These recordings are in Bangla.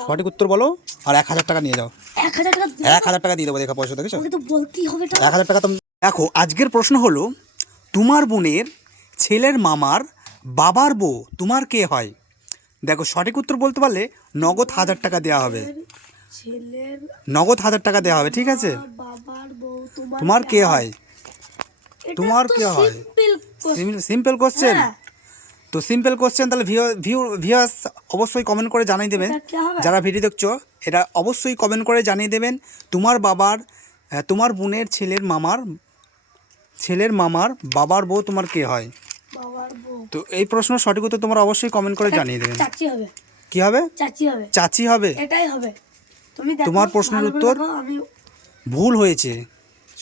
সঠিক উত্তর বলো আর এক হাজার টাকা নিয়ে যাও। এক হাজার টাকা দিয়ে এক হাজার টাকা দিয়ে দেবো দেখা পয়সা দেখেছ? আমাকে তো বলতেই হবে এক হাজার টাকা তুমি দেখো আজকের প্রশ্ন হলো তোমার বোনের ছেলের মামার বাবার বউ তোমার কে হয়? দেখো সঠিক উত্তর বলতে পারলে নগদ হাজার টাকা দেওয়া হবে। নগদ হাজার টাকা দেওয়া হবে ঠিক আছে? তোমার কে হয়? তোমার কে হয়? সিম্পল কোশ্চেন হ্যাঁ। তো সিম্পল কোশ্চেন তাহলে ভিউ ভিউ ভিউয়ার্স অবশ্যই কমেন্ট করে জানিয়ে দেবেন? যারা ভিডিও দেখছ এটা অবশ্যই কমেন্ট করে জানিয়ে দেবেন তোমার বাবার তোমার বোনের ছেলের মামার ছেলের মামার বাবার বউ তোমার কে হয়? তো এই প্রশ্ন সঠিক উত্তর তোমরা অবশ্যই কমেন্ট করে জানিয়ে দেবেন। চাচি হবে। কি হবে? চাচি হবে। চাচি হবে। এটাই হবে। তুমি তোমার প্রশ্নের উত্তর? ভুল হয়েছে।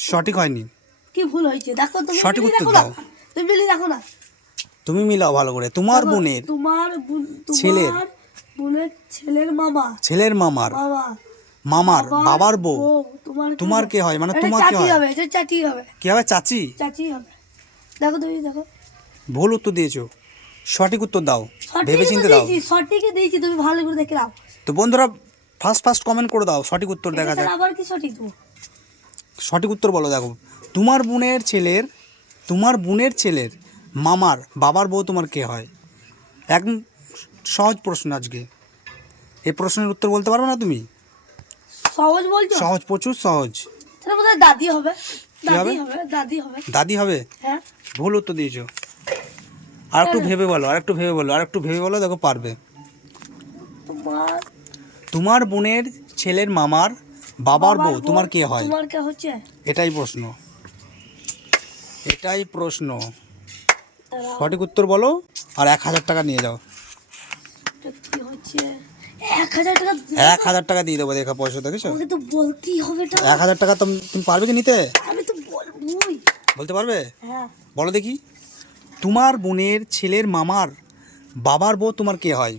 সঠিক হয়নি। কি ভুল হয়েছে? দেখো তুমি সঠিক উত্তর দাও। তুমি দেখো না। তুমি মিলাও ভালো করে। তোমার বোনের তোমার ছেলের। বোনের ছেলের মামা। ছেলের মামার। বাবা। মামার বাবার বউ। তোমার কে হয়? মানে তোমার কে হয়? হবে চাচি হবে। কি হবে? চাচি? চাচি হবে। দেখো তুমি দেখো। ভুল উত্তর দিয়েছ। সঠিক উত্তর দাও। ভেবে চিন্তে দাও। সঠিকই দিয়েছি তুমি ভালো করে দেখে নাও। তো বন্ধুরা ফার্স্ট ফার্স্ট কমেন্ট করে দাও সঠিক উত্তর দেখা যাক। আবার কি সঠিক? সঠিক উত্তর বলো দেখো। তোমার বোনের ছেলের তোমার বোনের ছেলের মামার বাবার বউ তোমার কে হয়? এক সহজ প্রশ্ন আজকে। এই প্রশ্নের উত্তর বলতে পারবে না তুমি? সহজ বলছো? সহজ প্রচুর সহজ। তাহলে বোধহয় দাদি হবে। দাদি হবে? দাদি হবে। দাদি হবে? হ্যাঁ। ভুল উত্তর দিয়েছ। আর একটু ভেবে বলো আর একটু ভেবে বলো আর একটু ভেবে বলো দেখো পারবে। তোমার বোনের ছেলের মামার বাবার বউ তোমার কে হয়? তোমার কে হচ্ছে? এটাই প্রশ্ন। এটাই প্রশ্ন। সঠিক উত্তর বলো আর এক হাজার টাকা নিয়ে যাও। এক হাজার টাকা দিয়ে- দেবো। দেখা পয়সা দেখেছ? এক হাজার টাকা তুমি পারবে কি নিতে? বলতে পারবে? হ্যাঁ। বলো দেখি। তোমার বোনের ছেলের মামার বাবার বউ তোমার কে হয়?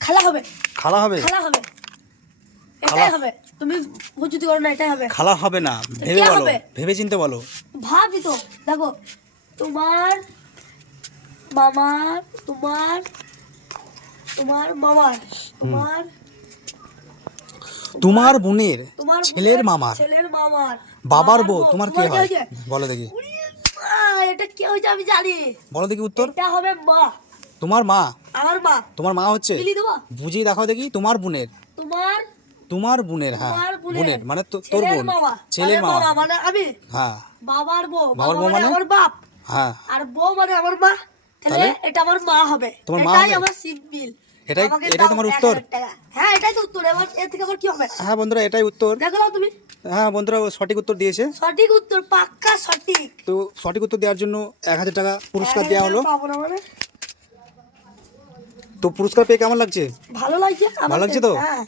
খালা হবে। খালা হবে? খালা হবে। এটাই হবে। তুমি ভুল করো না এটাই হবে। খালা হবে না। ভেবে বলো? ভেবে চিনতে বলো। ভাবি তো। দেখো তোমার মামার তোমার তোমার মামার তোমার তোমার বোনের ছেলের মামার ছেলের মামার। বাবার বউ তোমার কে হয়? বলো দেখি। এটা কি হয়েছে আমি জানি। বলো দেখি উত্তর। এটা হবে মা। তোমার মা? আমার মা। তোমার মা হচ্ছে? বুঝিয়ে দেখাও দেখি তোমার বোনের। তোমার তোমার বোনের হ্যাঁ বোনের। মানে তোর বোন ছেলের মানে মামা। মানে আমি। হ্যাঁ। বাবার বউ। বাবার বউ মানে মানে? আমার বাপ। হ্যাঁ। আর বউ মানে আমার মা। তাহলে? এটা আমার মা হবে। তোমার মা এটাই? আমার সিম্পল এটাই- এটাই তোমার উত্তর? হ্যাঁ এটাই তো উত্তর। এবার এর থেকে আবার কি হবে? হ্যাঁ বন্ধুরা এটাই উত্তর। দেখো তুমি। হ্যাঁ বন্ধুরা সঠিক উত্তর দিয়েছে। সঠিক উত্তর পাক্কা সঠিক। তো সঠিক উত্তর দেওয়ার জন্য এক হাজার টাকা পুরস্কার দেওয়া হলো। মানে? তো পুরস্কার পেয়ে কেমন লাগছে? ভালো লাগছে ভালো লাগছে তো? হ্যাঁ।